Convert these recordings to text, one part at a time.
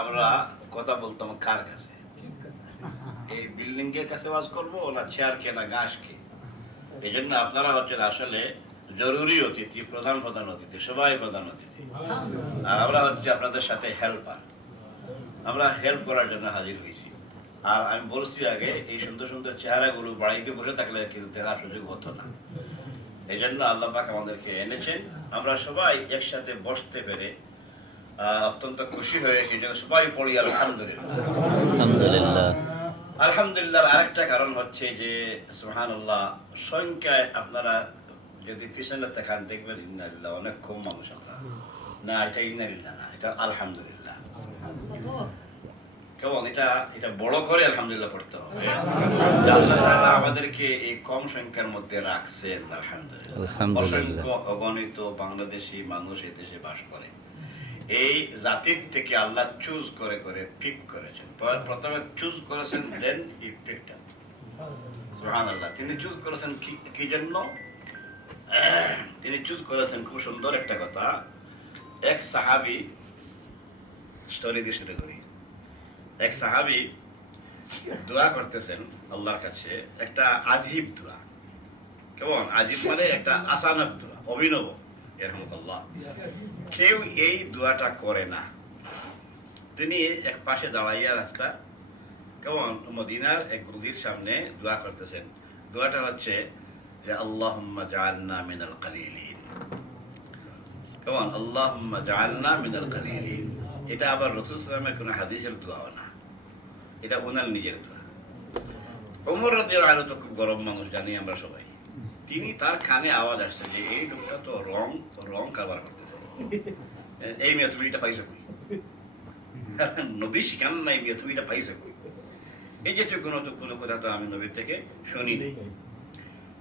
আমরা কথা বলতাম কার কাছে, এই বিল্ডিং এর কাছে ওয়াজ করবো না চেয়ার কে না ঘাস কে? এই জন্য আপনারা হচ্ছেন আসলে জরুরি অতিথি, প্রধান অতিথি, সবাই প্রধান অতিথি। আর আমরা হচ্ছে আপনাদের সাথে হেল্পার, আমরা হেল্প করার জন্য হাজির হয়েছি। আর আমি বলছি আগে, এই সুন্দর সুন্দর চেহারাগুলো বাড়িতে বসে থাকলে কিন্তু দেখার সুযোগ হতো না। এই জন্য আল্লাহ পাক আমাদেরকে এনেছেন, আমরা সবাই একসাথে বসতে পেরে অত্যন্ত খুশি হয়েছি। যেন সবাই পড়ি আলহামদুলিল্লাহ। আলহামদুলিল্লাহ। আলহামদুলিল্লাহ আরেকটা কারণ হচ্ছে যে সুবহানাল্লাহ, সংখ্যায় আপনারা যদি পিছনে তাকান দেখবেন ইন্নালিল্লাহ, অনেক কম মানুষ আমরা। না, এটা ইন্নালিল্লাহ না, এটা আলহামদুলিল্লাহ। কেমন এটা বড় করে আলহামদুলিল্লাহ পড়তে হবে। আল্লাহ তাআলা আমাদেরকে এই কম সংখ্যার মধ্যে রাখছেন, আলহামদুলিল্লাহ। অসংখ্য অগণিত বাংলাদেশি মানুষ এই দেশে বাস করে। এই জাতির থেকে আল্লাহ চুজ করে করে পিক করেছেন। প্রথমে চুজ করেছেন, দেন হি পিকড আপ। সুবহানাল্লাহ। তিনি চুজ করেছেন কি জন্য? তিনি চুজ করেছেন, খুব সুন্দর একটা কথা। এক সাহাবী, স্টোরি দিয়ে শুরু করি। এক সাহাবী দোয়া করতেছেন আল্লাহর কাছে, একটা আজীব দোয়া। কেমন আজীব? মানে একটা আসানক দোয়া, অভিনব। আল্লাহ, কেউ এই দোয়াটা করে না। তিনি এক পাশে দাঁড়াইয়া রাস্তা, কেমন মদিনার এক গলির সামনে দোয়া করতেছেন। দোয়াটা হচ্ছে যে আল্লাহুম্মা জাআলনা মিনাল কালিলিন। কেমন? আল্লাহুম্মা জাআলনা মিনাল কালিলিন। এটা আবার রাসূল সাল্লাল্লাহু আলাইহি ওয়াসাল্লামের কোনো হাদিসের দোয়াও না, এটা ওনার নিজের দোয়া। ওমর রাদিয়াল্লাহু আনহু তো খুব গরম মানুষ, জানি আমরা সবাই। তিনি, তার কানে আওয়াজ আসছে যে এই লোকটা তো রং কারবার করতেছে। এই মেয়ে, তুমি এটা পাইছো কই? নবী শিখান নাই, মেয়ে তুমি এটা পাইছো কই? এই যে কোনো কথা তো আমি নবীর থেকে শুনি নাই।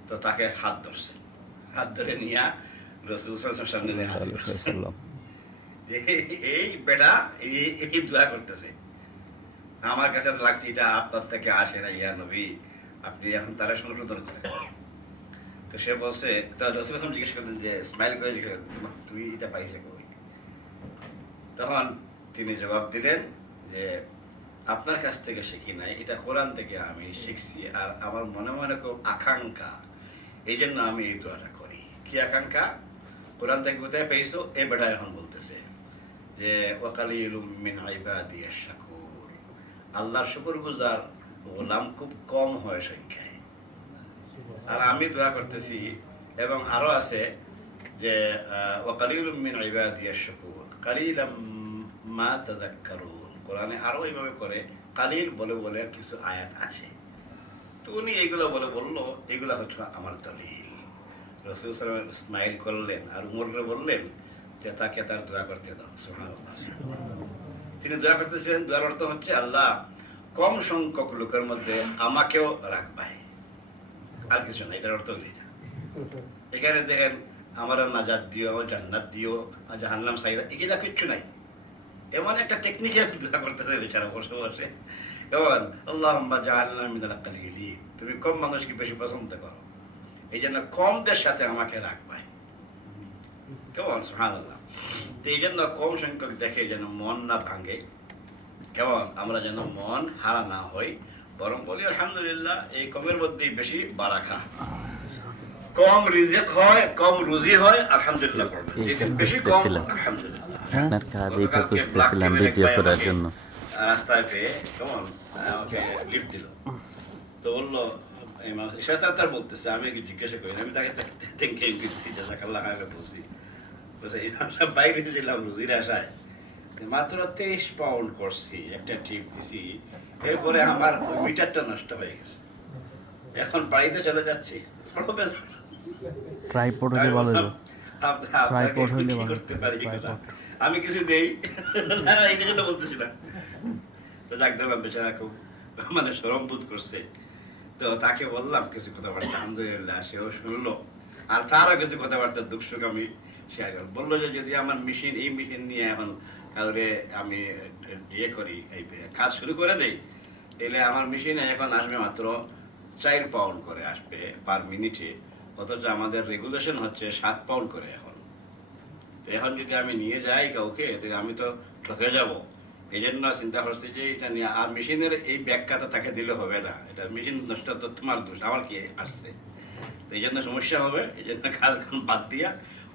তো তাকে হাত ধরছে, হাত ধরে নিয়ে রাসূল সাল্লাল্লাহু আলাইহি ওয়াসাল্লামের সামনে হাজির করছে। এই বেটা এই দোয়া করতেছে, আমার কাছে লাগছে এটা আপনার থেকে আসে না, ইয়া নবী, আপনি এখন তারা সংশোধন করেন। তো সে বলছে, রাসূল জিজ্ঞেস করলেন যে, স্মাইল করে জিজ্ঞেস করলেন, তুই এটা পাইছে কই? তখন তিনি জবাব দিলেন যে, আপনার কাছ থেকে শিখি নাই, এটা কোরআন থেকে আমি শিখছি। আর আমার মনে মনে খুব আকাঙ্ক্ষা, এই জন্য আমি এই দোয়াটা করি। কি আকাঙ্ক্ষা? কোরআন থেকে কোথায় পেয়েছো? এই বেটা এখন বলতেছে যে ওয়াকালিলুম মিন ইবাদিয়াশ শাকুর, আল্লাহর শুকরগুজার গোলাম খুব কম হয় সংখ্যায়। আর আমি দোয়া করতেছি, এবং আরো আছে যে ওয়াকালিলুম মিন ইবাদিয়াশ শাকুর কালিলাম মা তাযাক্কারুন। কোরআনে আরো এইভাবে করে কালিল বলে বলে কিছু আয়াত আছে। তো উনি এইগুলো বললো এগুলা হচ্ছে আমার দলিল। রাসূল সাল্লাল্লাহু আলাইহি ওয়াসাল্লাম স্মাইল করলেন আর উমরকে বললেন যে তাকে তার দোয়া করতে দাও। সুবহানাল্লাহ। তিনি দোয়া করতেছিলেন, দোয়ার অর্থ হচ্ছে আল্লাহ কম সংখ্যক লোকের মধ্যে আমাকেও রাখবাই, আর কিছু না। এটার অর্থ হলো এটা। এখানে দেখেন, আমার নাজাত দিও, জান্নাত দিও, জাহান্নাম সাইদা, এগুলা কিচ্ছু নাই। এমন একটা টেকনিক্যাল দোয়া করতেছে বেচারা বসে বসে। কেমন? আল্লাহুম্মা জাআলনা মিনাল কালিলিন, তুমি কম মানুষকে বেশি পছন্দ করো, এই জন্য কমদের সাথে আমাকে রাখবাই। কেমন? সুবহানাল্লাহ। তো এই জন্য কম সংখ্যক দেখে যেন মন না ভাঙে, কেমন আমরা যেন মন হারা না হই, বরং বলি আলহামদুলিল্লাহ, এই কমের মধ্যেই বেশি বারাকা। কম রিজিক হয়, কম রুজি হয়, আলহামদুলিল্লাহ পড়বেন। যেটা বেশি কম, আলহামদুলিল্লাহ। আপনার কাজ এইটা বুঝতেছিলাম ভিডিও করার জন্য। রাস্তায় পেয়ে কেমন আমাকে লিফট দিল, তো বললো সেটা তার বলতেছে, আমি জিজ্ঞাসা করি, আমি তাকে বলছি বাইরে ছিলাম রুজির আশায়, মাত্র 23 পাউন্ড করছি, একটা টিপ দিছি, এরপরে আমার মিটারটা নষ্ট হয়ে গেছে, এখন বাড়িতে চলে যাচ্ছি। ট্রাইপড হলে ভালো হলো, ট্রাইপড হলে ভালো করতে পারি কথা, আমি কিছু দেই না, এটা জন্য বলতেছি না। তো যাক, দেখলাম বেচারা খুব মানে শরম বোধ করছে। তো তাকে বললাম কিছু কথাবার্তা, আলহামদুলিল্লাহ সেও শুনলো, আর তারও কিছু কথাবার্তা দুঃখ সুখ আমি শেয়ার করলাম। বললো যে যদি আমার এই মেশিন নিয়ে এখন কাউরে আমি ইয়ে করি, এই কাজ শুরু করে দেই, তাহলে আমার মেশিনে এখন আসবে মাত্র 4 পাউন্ড করে আসবে পার মিনিটে, অথচ আমাদের রেগুলেশন হচ্ছে 7 পাউন্ড করে এখন। তো এখন যদি আমি নিয়ে যাই কাউকে, তাহলে আমি তো ঠকে যাব। এই জন্য চিন্তা করছি যে এটা নিয়ে আর মেশিনের এই ব্যাখ্যা তো তাকে দিলে হবে না, এটা মেশিন নষ্ট তো তোমার দোষ, আমার কি আসছে, তো এই জন্য সমস্যা হবে। এই জন্য কাজ বাদ দিয়া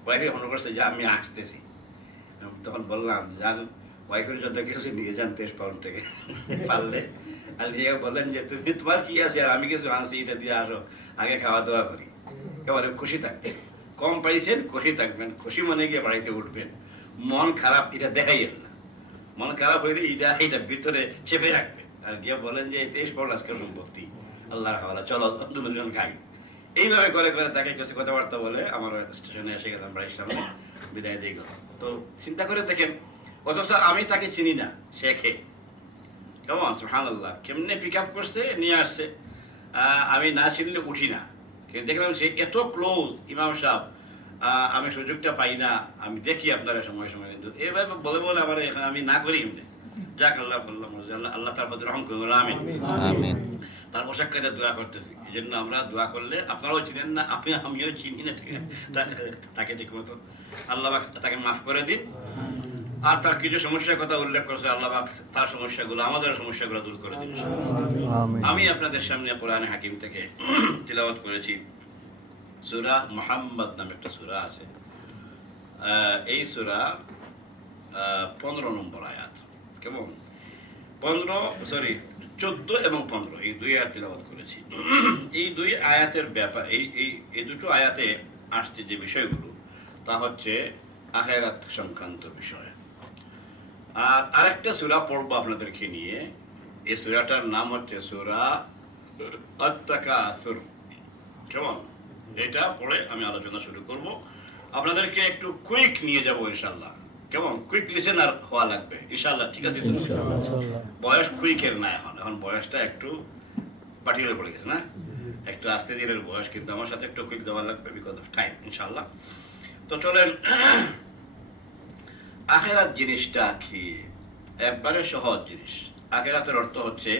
ওয়াইফে মনে করছে যে আমি আসতেছি। তখন বললাম যান ওয়াইফের যত কিছু নিয়ে যান 23 পাউন্ড থেকে পারলে, আর নিয়ে বললেন যে তুমি তোমার কি আছে আর আমি কিছু আনছি, এটা দিয়ে আসো আগে খাওয়া দাওয়া করি, একেবারে খুশি থাকবেন, কম পাইছেন খুশি থাকবেন, খুশি মনে গিয়ে বাড়িতে উঠবেন, মন খারাপ এটা দেখাইয়েন না, মন খারাপ হইলে এটা ভিতরে চেপে রাখবেন আর গিয়ে বলেন যে 23 পাউন্ড আজকের সম্পত্তি, আল্লাহর হাওয়ালা, চলো দুজন খাই। এইভাবে করে করে তাকে কিছু কথাবার্তা বলে আমার স্টেশনে এসে গেলাম, বাড়ির সামনে বিদায় দিয়ে গেল। তো চিন্তা করে দেখেন, অথচ আমি তাকে চিনি না, সে খেয়ে কেমন সুবহানাল্লাহ কেমনে পিক আপ করছে নিয়ে আসছে, আমি না চিনলে উঠি না, কিন্তু দেখলাম সে এত ক্লোজ ইমাম সাহেব, আমি সুযোগটা পাই না, আমি দেখি আপনারা সময় সময়, কিন্তু এভাবে বলে বলে আবার এখানে আমি না করি এমনি, যাক আল্লাহ বললাম আল্লাহ তার প্রতি রহম করুন, আমিন আমিন। তার পোশাক কাটে দোয়া করতেছি। এই জন্য আমরা দোয়া করলে, আপনারাও চিনেন না, আমিও চিনি না, ঠিক আছে, তাকে ঠিক মতো আল্লাহ তাকে মাফ করে দিন। আর তার কিছু সমস্যার কথা উল্লেখ করছে, আল্লাহ তার সমস্যাগুলো, আমাদের সমস্যাগুলো দূর করে দিন। আমি আপনাদের সামনে কোরআনে হাকিম থেকে তিলাওয়াত করেছি সূরা মুহাম্মদ নামে একটা সূরা আছে, এই সূরা 15 নম্বর আয়াত, কেমন 14 এবং 15 এই দুই আয়াত তিলাওয়াত করেছি। এই দুই আয়াতের ব্যাপার, এই দুটো আয়াতে আসছে যে বিষয়গুলো, তা হচ্ছে আখিরাত সংক্রান্ত বিষয়। আর আরেকটা সূরা পড়বো আপনাদেরকে নিয়ে, এই সূরাটার নাম হচ্ছে সূরা আত-তাকাসুর, কেমন, এটা পড়ে আমি আলোচনা শুরু করব। আপনাদেরকে একটু কুইক নিয়ে যাব ইনশাআল্লাহ, কেমন, কুইক লিসেনার হওয়া লাগবে ইনশাআল্লাহ, ঠিক আছে? বয়স কুইকের না, এখন বয়সটা একটু পাটি হয়ে পড়ে গেছে না, একটু আস্তে ধীরে বয়স, কিন্তু আমার সাথে একটু কুইক দেওয়া লাগবে বিকজ অফ টাইম ইনশাআল্লাহ। তো চলেন, আখিরাত জিনিসটা কি? একবারে সহজ জিনিস। আখিরাতের অর্থ হচ্ছে